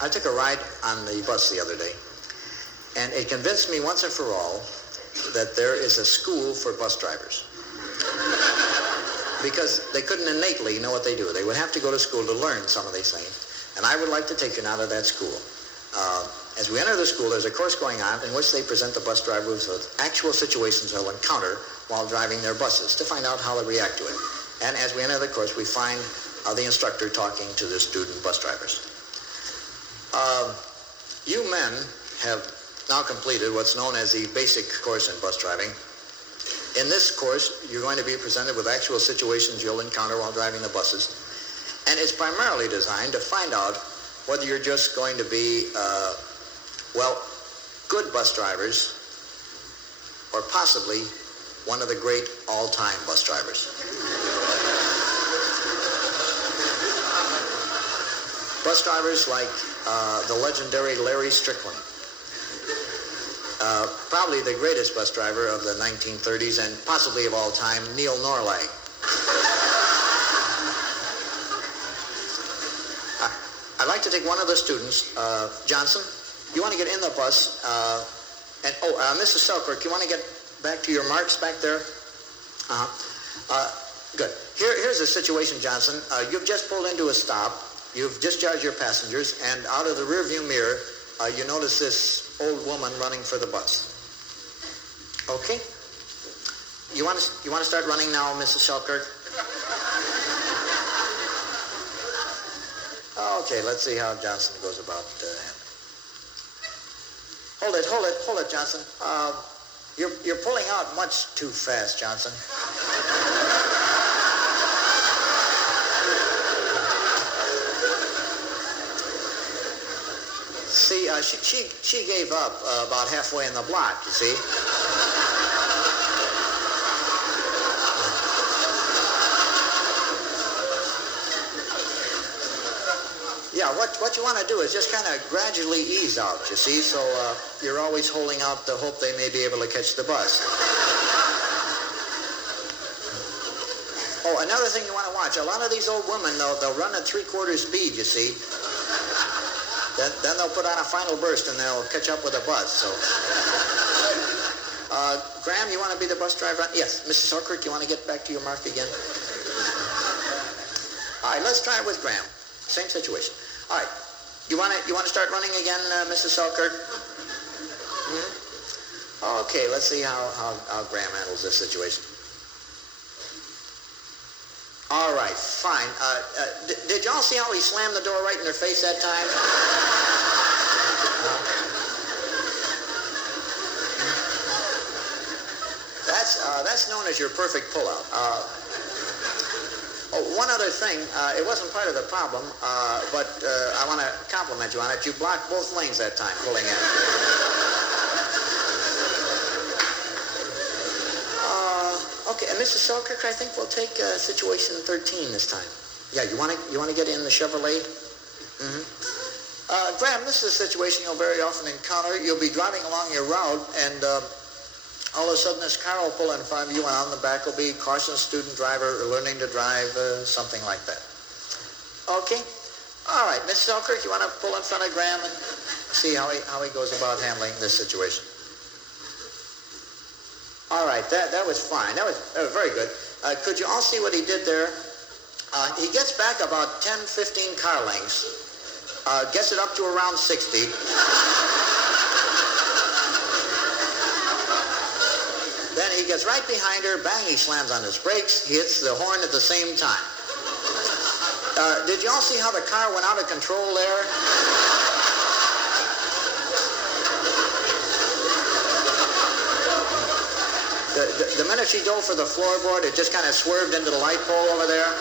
I took a ride on the bus the other day, and it convinced me once and for all that there is a school for bus drivers. Because they couldn't innately know what they do. They would have to go to school to learn some of these things. And I would like to take you now to that school. As we enter the school, there's a course going on in which they present the bus drivers with actual situations they'll encounter while driving their buses to find out how they react to it. And as we enter the course, we find the instructor talking to the student bus drivers. You men have now completed what's known as the basic course in bus driving. In this course, you're going to be presented with actual situations you'll encounter while driving the buses. And it's primarily designed to find out whether you're just going to be, good bus drivers, or possibly one of the great all-time bus drivers. Bus drivers like the legendary Larry Strickland. Probably the greatest bus driver of the 1930s and possibly of all time, Neil Norlag. I'd like to take one of the students, Johnson. You want to get in the bus, Mrs. Selkirk, you want to get back to your marks back there? Good. Here's the situation, Johnson. You've just pulled into a stop. You've discharged your passengers, and out of the rearview mirror, you notice this old woman running for the bus. Okay? You want to start running now, Mrs. Selkirk? Okay, let's see how Johnson goes about Hold it, Johnson. You're pulling out much too fast, Johnson. See, she gave up about halfway in the block, you see. Yeah, what you want to do is just kind of gradually ease out, you see, so you're always holding out the hope they may be able to catch the bus. Oh, another thing you want to watch, a lot of these old women, they'll run at 3/4 speed, you see. Then they'll put on a final burst and they'll catch up with a bus, so. Graham, you want to be the bus driver? Yes. Mrs. Selkirk, you want to get back to your mark again? All right, let's try it with Graham. Same situation. All right. You want to start running again, Mrs. Selkirk? Mm-hmm. Okay, let's see how Graham handles this situation. All right, fine. Did y'all see how he slammed the door right in their face that time? That's known as your perfect pullout. One other thing, it wasn't part of the problem, but I want to compliment you on it. You blocked both lanes that time, pulling in. Okay, and Mrs. Selkirk, I think we'll take situation 13 this time. Yeah, you want to get in the Chevrolet? Mm-hmm. Graham, this is a situation you'll very often encounter. You'll be driving along your route, and all of a sudden this car will pull in front of you, and on the back will be caution student driver learning to drive, something like that. Okay? All right, Mrs. Selkirk, you want to pull in front of Graham and see how he goes about handling this situation? All right, that was fine. That was very good. Could you all see what he did there? He gets back about 10, 15 car lengths, gets it up to around 60. Then he gets right behind her, bang, he slams on his brakes, he hits the horn at the same time. Did you all see how the car went out of control there? The minute she dove for the floorboard, it just kind of swerved into the light pole over there.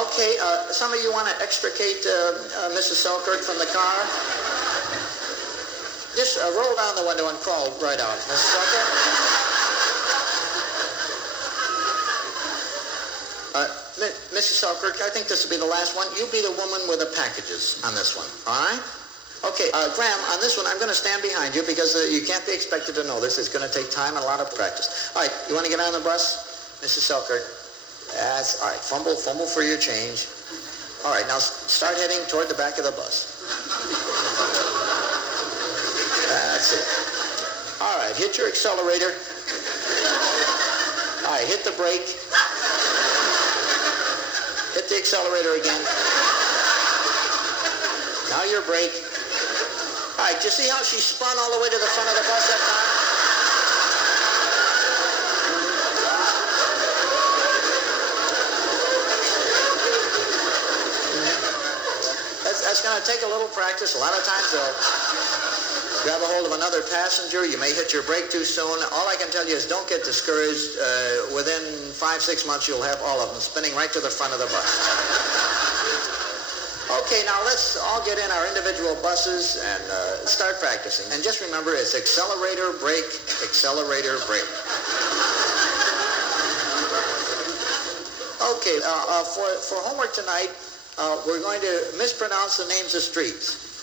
Okay, some of you want to extricate Mrs. Selkirk from the car? Just roll down the window and crawl right out, Mrs. Selkirk. Mrs. Selkirk, I think this will be the last one. You be the woman with the packages on this one, all right? Okay, Graham, on this one, I'm going to stand behind you because you can't be expected to know this. It's going to take time and a lot of practice. All right, you want to get on the bus? Mrs. Selkirk? That's all right. Fumble for your change. All right, now start heading toward the back of the bus. That's it. All right, hit your accelerator. All right, hit the brake. Hit the accelerator again. Now your brake. All right, you see how she spun all the way to the front of the bus that time? That's going to take a little practice. A lot of times they'll grab a hold of another passenger. You may hit your brake too soon. All I can tell you is don't get discouraged. Within 5-6 months, you'll have all of them spinning right to the front of the bus. Okay, now let's all get in our individual buses and start practicing. And just remember, it's accelerator, brake, accelerator, brake. Okay, for homework tonight, we're going to mispronounce the names of streets.